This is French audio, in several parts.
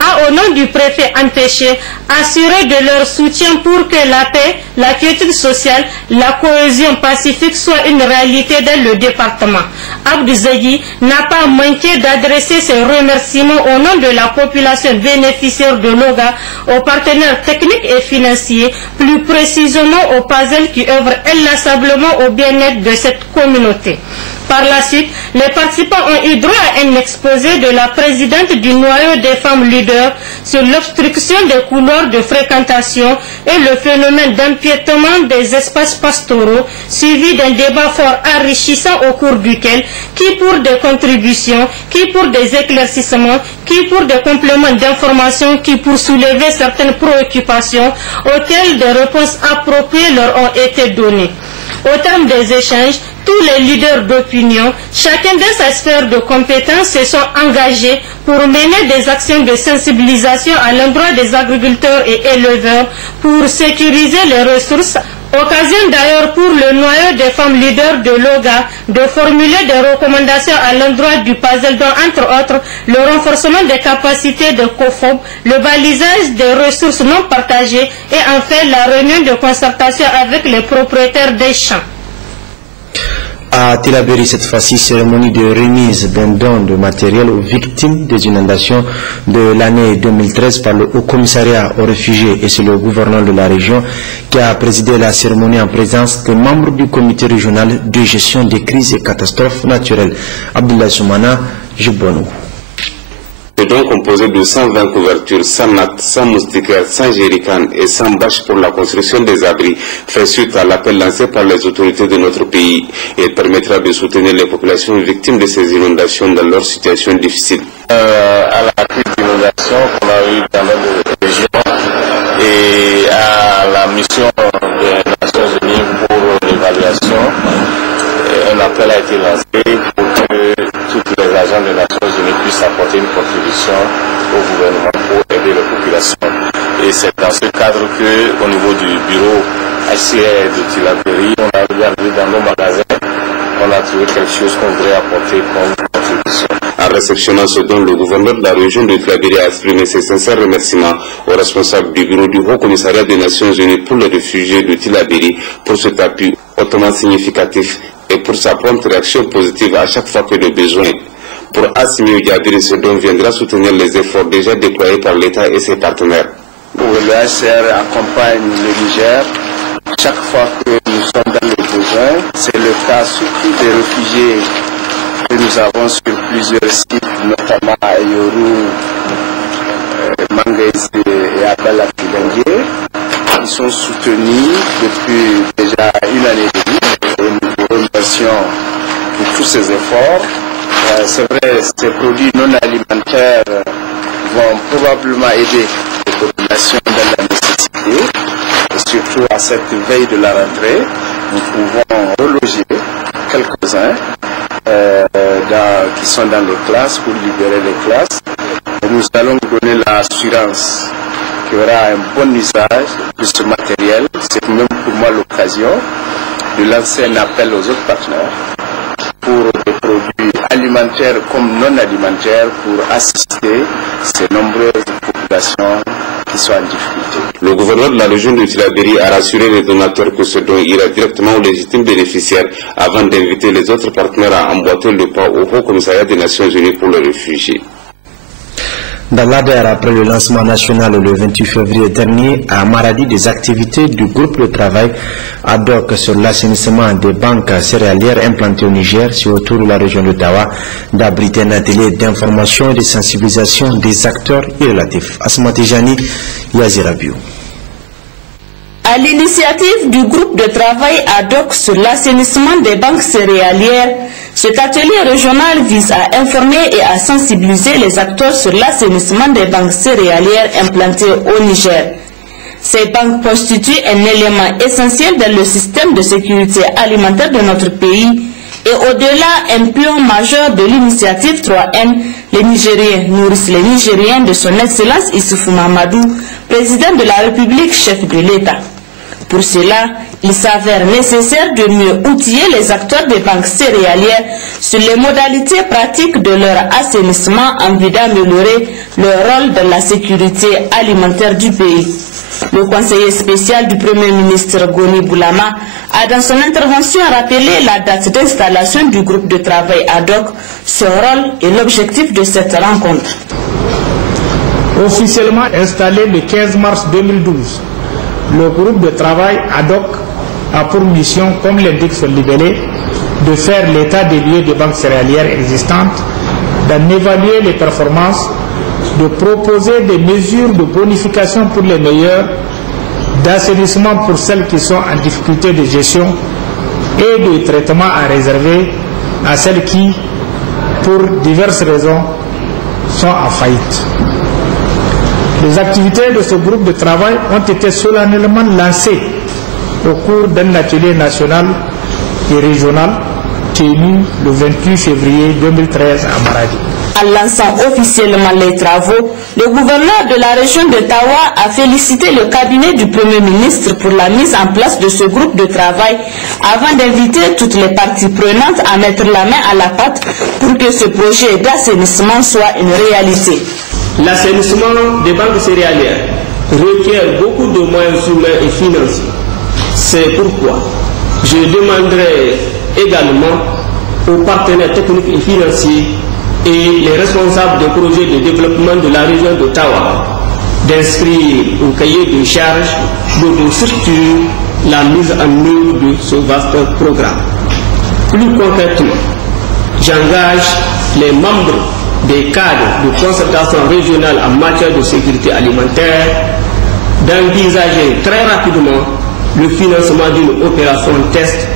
a, au nom du préfet empêché, assuré de leur soutien pour que la paix, la quiétude sociale, la cohésion pacifique soient une réalité dans le département. Abdou Zaghi n'a pas manqué d'adresser ses remerciements au nom de la population bénéficiaire de l'OGA, aux partenaires techniques et financiers, plus précisément aux PASEL qui œuvrent inlassablement au bien-être de cette communauté. Par la suite, les participants ont eu droit à un exposé de la présidente du noyau des femmes leaders sur l'obstruction des couloirs de fréquentation et le phénomène d'empiétement des espaces pastoraux, suivi d'un débat fort enrichissant au cours duquel, qui pour des contributions, qui pour des éclaircissements, qui pour des compléments d'information, qui pour soulever certaines préoccupations auxquelles des réponses appropriées leur ont été données. Au terme des échanges, tous les leaders d'opinion, chacun dans sa sphère de compétences, se sont engagés pour mener des actions de sensibilisation à l'endroit des agriculteurs et éleveurs pour sécuriser les ressources. Occasion d'ailleurs pour le noyau des femmes leaders de l'OGA de formuler des recommandations à l'endroit du PASEL, dont entre autres le renforcement des capacités de COFOB, le balisage des ressources non partagées et enfin la réunion de concertation avec les propriétaires des champs. À Tillabéri, cette fois-ci, cérémonie de remise d'un don de matériel aux victimes des inondations de l'année 2013 par le Haut Commissariat aux réfugiés, et c'est le gouverneur de la région qui a présidé la cérémonie en présence des membres du comité régional de gestion des crises et catastrophes naturelles. Abdoulaye Soumana, Jibonou. Le don composé de 120 couvertures, 100 nattes, 100 moustiquaires, 100 jerrycans et 100 bâches pour la construction des abris fait suite à l'appel lancé par les autorités de notre pays et permettra de soutenir les populations victimes de ces inondations dans leur situation difficile. À la crise d'inondation qu'on a eue dans notre région et à la mission des Nations Unies pour l'évaluation, un appel a été lancé pour que toutes les agents des Nations Unies puissent apporter une contribution au gouvernement pour aider les populations. Et c'est dans ce cadre qu'au niveau du bureau HCR de Tillabéri, on a regardé dans nos magasins, on a trouvé quelque chose qu'on voudrait apporter comme contribution. En réceptionnant ce don, le gouverneur de la région de Tillabéri a exprimé ses sincères remerciements aux responsables du bureau du Haut Commissariat des Nations Unies pour les réfugiés de Tillabéri pour cet appui hautement significatif et pour sa prompte réaction positive à chaque fois que le besoin. Pour Assimi Diabiri, ce don viendra soutenir les efforts déjà déployés par l'État et ses partenaires. Le HCR accompagne le Niger chaque fois que nous sommes dans les besoins. C'est le cas surtout des réfugiés que nous avons sur plusieurs sites, notamment à Yoru, Mangaïs et Abala Filengue. Ils sont soutenus depuis déjà une année et demie et nous vous remercions pour tous ces efforts. C'est vrai, ces produits non alimentaires vont probablement aider les populations dans la nécessité et surtout à cette veille de la rentrée, nous pouvons reloger quelques-uns qui sont dans les classes pour libérer les classes. Et nous allons donner l'assurance qu'il y aura un bon usage de ce matériel. C'est même pour moi l'occasion de lancer un appel aux autres partenaires pour des produits alimentaires comme non alimentaires pour assister ces nombreuses populations qui sont en difficulté. Le gouverneur de la région de Tillabéri a rassuré les donateurs que ce don ira directement aux légitimes bénéficiaires avant d'inviter les autres partenaires à emboîter le pas au Haut Commissariat des Nations Unies pour les réfugiés. Dans l'ADER, après le lancement national le 28 février dernier à Maradi des activités du groupe de travail ad hoc sur l'assainissement des banques céréalières implantées au Niger, sur autour de la région de Tawa, d'abriter un atelier d'information et de sensibilisation des acteurs irrelatifs. Asmati Jani, Yazirabiou. À l'initiative du groupe de travail ad hoc sur l'assainissement des banques céréalières, cet atelier régional vise à informer et à sensibiliser les acteurs sur l'assainissement des banques céréalières implantées au Niger. Ces banques constituent un élément essentiel dans le système de sécurité alimentaire de notre pays et au-delà un pion majeur de l'initiative 3N, les Nigériens nourrissent les Nigériens de son Excellence Issoufou Mahamadou, président de la République, chef de l'État. Pour cela, Il s'avère nécessaire de mieux outiller les acteurs des banques céréalières sur les modalités pratiques de leur assainissement en vue d'améliorer leur rôle dans la sécurité alimentaire du pays. Le conseiller spécial du Premier ministre Goni Boulama a dans son intervention rappelé la date d'installation du groupe de travail ad hoc, son rôle et l'objectif de cette rencontre. Officiellement installé le 15 mars 2012, le groupe de travail ad hoc a pour mission, comme l'indique son libellé, de faire l'état des lieux des banques céréalières existantes, d'en évaluer les performances, de proposer des mesures de bonification pour les meilleurs, d'assainissement pour celles qui sont en difficulté de gestion et de traitement à réserver à celles qui, pour diverses raisons, sont en faillite. Les activités de ce groupe de travail ont été solennellement lancées au cours d'un atelier national et régional tenu le 28 février 2013 à Maradi. En lançant officiellement les travaux, le gouverneur de la région de Tawa a félicité le cabinet du Premier ministre pour la mise en place de ce groupe de travail avant d'inviter toutes les parties prenantes à mettre la main à la pâte pour que ce projet d'assainissement soit une réalité. L'assainissement des banques céréalières requiert beaucoup de moyens humains et financiers. C'est pourquoi je demanderai également aux partenaires techniques et financiers et les responsables des projets de développement de la région de Tawa d'inscrire au cahier de charges de structure la mise en œuvre de ce vaste programme. Plus concrètement, j'engage les membres des cadres de concertation régionale en matière de sécurité alimentaire d'envisager très rapidement le financement d'une opération test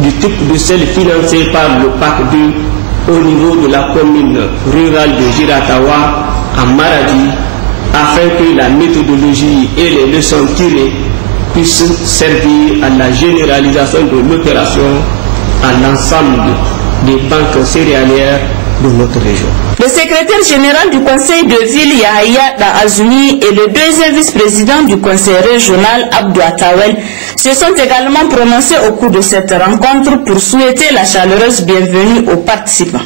du type de celle financée par le PAC 2 au niveau de la commune rurale de Giratawa en Maradi, afin que la méthodologie et les leçons tirées puissent servir à la généralisation de l'opération à l'ensemble des banques céréalières de notre région. Le secrétaire général du conseil de ville Yahya Azumi et le deuxième vice-président du conseil régional Abdou Atawel se sont également prononcés au cours de cette rencontre pour souhaiter la chaleureuse bienvenue aux participants.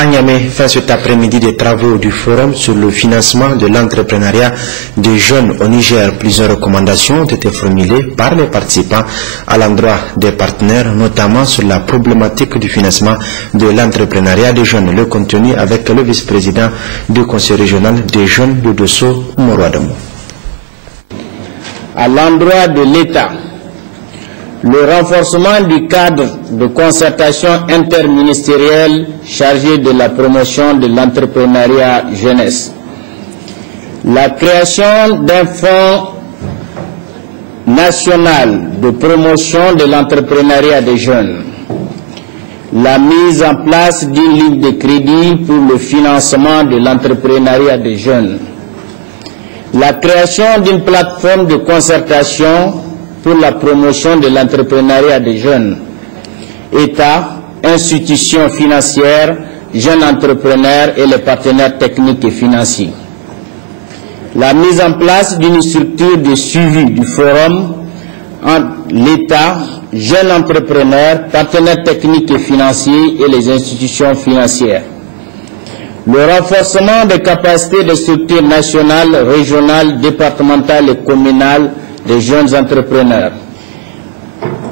À Niamey, fin cet après-midi des travaux du forum sur le financement de l'entrepreneuriat des jeunes au Niger. Plusieurs recommandations ont été formulées par les participants à l'endroit des partenaires, notamment sur la problématique du financement de l'entrepreneuriat des jeunes. Le contenu avec le vice-président du conseil régional des jeunes de Dosso, Moro Adamou. À l'endroit de l'État, le renforcement du cadre de concertation interministérielle chargé de la promotion de l'entrepreneuriat jeunesse, la création d'un fonds national de promotion de l'entrepreneuriat des jeunes, la mise en place d'une ligne de crédit pour le financement de l'entrepreneuriat des jeunes, la création d'une plateforme de concertation pour la promotion de l'entrepreneuriat des jeunes, État, institutions financières, jeunes entrepreneurs et les partenaires techniques et financiers. La mise en place d'une structure de suivi du forum entre l'État, jeunes entrepreneurs, partenaires techniques et financiers et les institutions financières. Le renforcement des capacités des structures nationales, régionales, départementales et communales des jeunes entrepreneurs.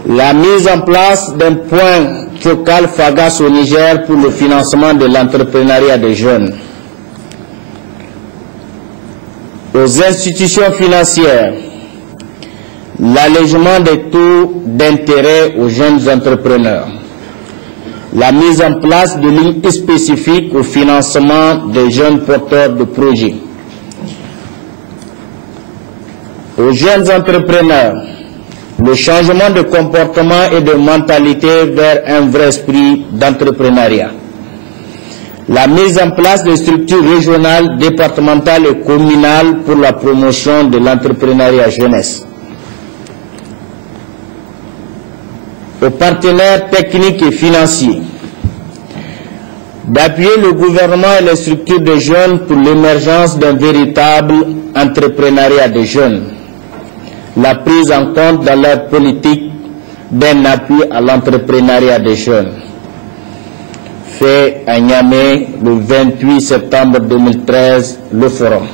La mise en place d'un point focal FAGAS au Niger pour le financement de l'entrepreneuriat des jeunes. Aux institutions financières, l'allègement des taux d'intérêt aux jeunes entrepreneurs. La mise en place de lignes spécifiques au financement des jeunes porteurs de projets. Aux jeunes entrepreneurs, le changement de comportement et de mentalité vers un vrai esprit d'entrepreneuriat. La mise en place de structures régionales, départementales et communales pour la promotion de l'entrepreneuriat jeunesse. Aux partenaires techniques et financiers, d'appuyer le gouvernement et les structures de jeunes pour l'émergence d'un véritable entrepreneuriat des jeunes. la prise en compte dans leur politique d'un appui à l'entrepreneuriat des jeunes. Fait à Niamey le 28 septembre 2013, le forum.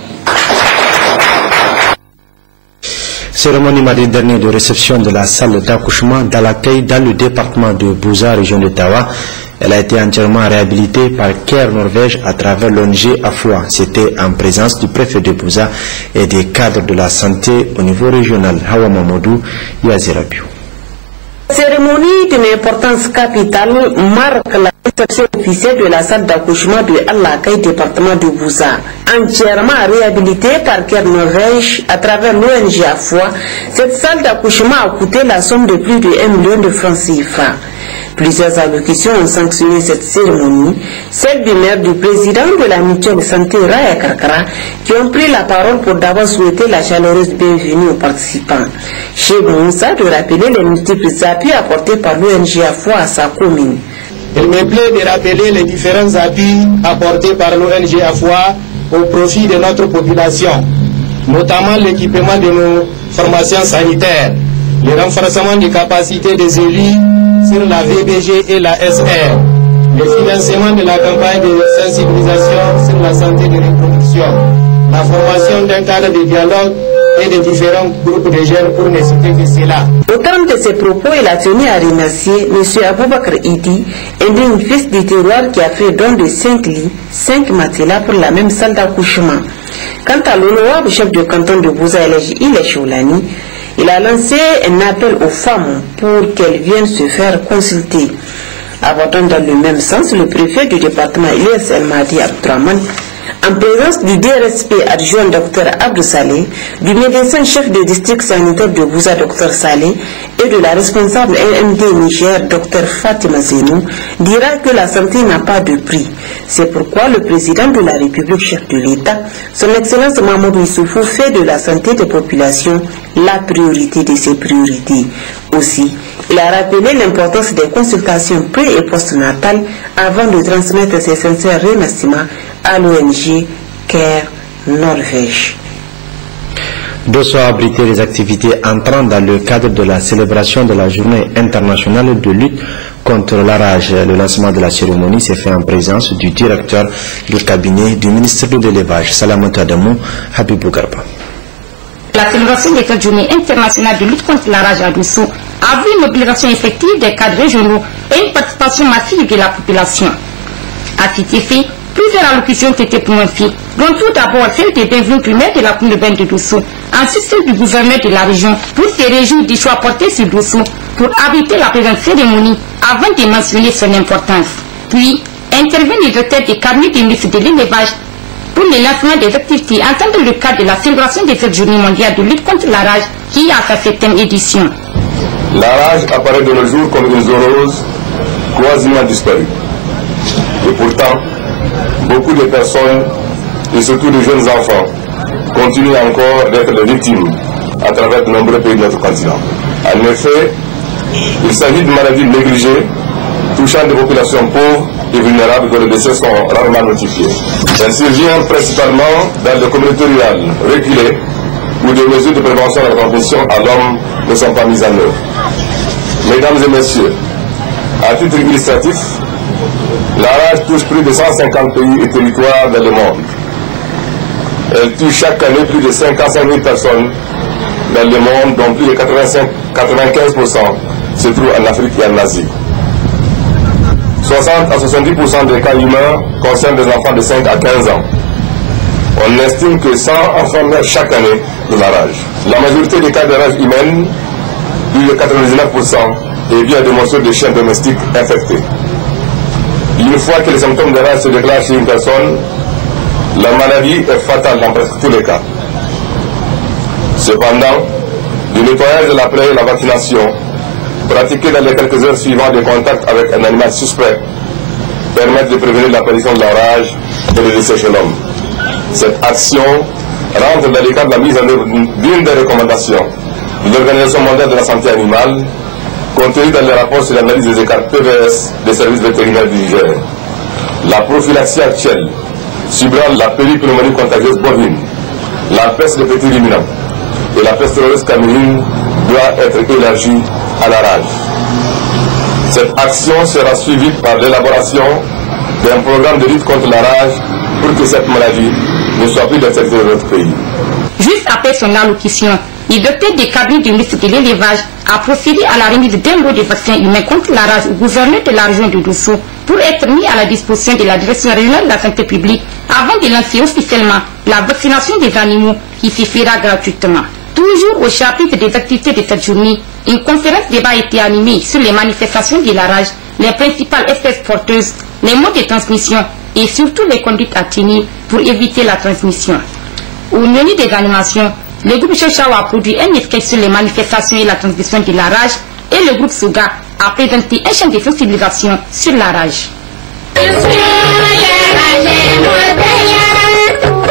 Cérémonie mardi dernier de réception de la salle d'accouchement d'Alakai dans le département de Bouza, région de Tawa. Elle a été entièrement réhabilitée par Care Norvège à travers l'ONG AFOA. C'était en présence du préfet de Bouza et des cadres de la santé au niveau régional. Hawa Mamadou, Yazirabiou. Cérémonie d'une importance capitale marque la réception officielle de la salle d'accouchement de Alakai, département de Bouza. Entièrement réhabilitée par Care Norvège à travers l'ONG AFOA, cette salle d'accouchement a coûté la somme de plus de 1 million de francs CFA. Plusieurs allocutions ont sanctionné cette cérémonie, celle du maire, du président de la mutuelle santé Raya Karkara, qui ont pris la parole pour d'abord souhaiter la chaleureuse bienvenue aux participants. Chez Moussa de rappeler les multiples appuis apportés par l'ONG AFOA à sa commune. Il me plaît de rappeler les différents appuis apportés par l'ONG AFOA au profit de notre population, notamment l'équipement de nos formations sanitaires, le renforcement des capacités des élus sur la VBG et la SR, le financement de la campagne de sensibilisation sur la santé de reproduction, la formation d'un cadre de dialogue et de différents groupes de jeunes pour ne citer que cela. Au terme de ses propos, il a tenu à remercier M. Aboubakar Idi, un fils du terroir qui a fait don de 5 lits, 5 matelas pour la même salle d'accouchement. Quant à l'honorable chef du canton de Bouza, Ilé Choulani, il a lancé un appel aux femmes pour qu'elles viennent se faire consulter. Abordant dans le même sens, le préfet du département Ilyas El Mahdi Abdraman, en présence du DRSP adjoint Dr Abdou Saleh, du médecin-chef du district sanitaire de Bouza Dr Saleh et de la responsable LMD Niger Dr Fatima Zenou, dira que la santé n'a pas de prix. C'est pourquoi le président de la République, chef de l'État, son Excellence Mahmoud Issoufou, fait de la santé des populations la priorité de ses priorités. Aussi, il a rappelé l'importance des consultations pré- et postnatales avant de transmettre ses sincères remerciements à l'ONG Care Norvège. Dosso a abrité les activités entrant dans le cadre de la célébration de la journée internationale de lutte contre la rage. Le lancement de la cérémonie s'est fait en présence du directeur du cabinet du ministre de l'élevage, Salamata Adamou Habibou Garba. La célébration de cette journée internationale de lutte contre la rage à Dosso a vu une mobilisation effective des cadres régionaux et une participation massive de la population. À cet effet, plusieurs allocutions ont été prononcées, dont tout d'abord celle des bienvenus primaires de la commune urbaine de Dosso, ensuite celle du gouverneur de la région, pour se réjouir du choix porté sur Dosso pour abriter la présente cérémonie avant de mentionner son importance. Puis, intervient le directeur des cabinets du ministre de l'élevage pour le lancement des activités en dans le cadre de la célébration de cette journée mondiale de lutte contre la rage qui a sa 7e édition. La rage apparaît de nos jours comme une zoonose quasiment disparue. Et pourtant, beaucoup de personnes, et surtout de jeunes enfants, continuent encore d'être les victimes à travers de nombreux pays de notre continent. En effet, il s'agit d'une maladie négligée, touchant des populations pauvres et vulnérables dont les décès sont rarement notifiés. Elle survient principalement dans les communautés rurales reculées où des mesures de prévention et de transmission à l'homme ne sont pas mises en œuvre. Mesdames et messieurs, à titre illustratif, la rage touche plus de 150 pays et territoires dans le monde. Elle tue chaque année plus de 55 000 personnes dans le monde, dont plus de 95% se trouvent en Afrique et en Asie. 60 à 70% des cas humains concernent des enfants de 5 à 15 ans. On estime que 100 enfants meurent chaque année de la rage. La majorité des cas de rage humaine, plus de 99%, est due à des morceaux de chiens domestiques infectés. Une fois que les symptômes de rage se déclarent chez une personne, la maladie est fatale dans presque tous les cas. Cependant, le nettoyage de la plaie et la vaccination, pratiqués dans les quelques heures suivant des contacts avec un animal suspect, permettent de prévenir l'apparition de la rage et de décès chez l'homme. Cette action rentre dans le cadre de la mise en œuvre d'une des recommandations de l'Organisation mondiale de la santé animale, contenue dans le rapport sur l'analyse des écarts PVS des services vétérinaires du Niger. La prophylaxie actuelle, subissant la péripneumonie contagieuse bovine, la peste des petits ruminants, et la peste rougeole cameroun doit être élargie à la rage. Cette action sera suivie par l'élaboration d'un programme de lutte contre la rage pour que cette maladie ne soit plus d'infectée dans notre pays. Juste après son allocution, le docteur des cabinets du ministre de l'élevage a procédé à la remise d'un lot de vaccins humains contre la rage au gouverneur de la région de Dosso pour être mis à la disposition de la direction régionale de la santé publique avant de lancer officiellement la vaccination des animaux qui se fera gratuitement. Toujours au chapitre des activités de cette journée, une conférence débat a été animée sur les manifestations de la rage, les principales espèces porteuses, les modes de transmission et surtout les conduites à tenir pour éviter la transmission. Au menu des animations, le groupe Chechao a produit un sketch sur les manifestations et la transmission de la rage et le groupe Soga a présenté un champ de sensibilisation sur la rage.